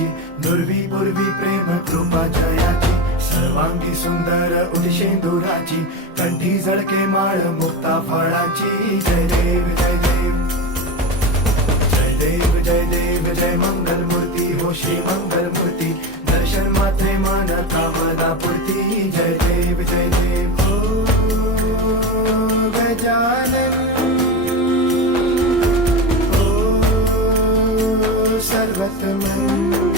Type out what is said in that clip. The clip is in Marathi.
फळाची, दुर्वी पूर्वी प्रेम कृपा जयाची, सर्वांगी सुंदर उदिशेंदुराची, कंठी झळके माळ मुक्ता फळाची. जय देव जय देव जय देव जय देव जय मंगल मूर्ती हो श्री मंगल मूर्ती, दर्शन मात्रे मान कामना पूर्ती. जय देव जय देव ओ गजानन ओ सर्वतमन.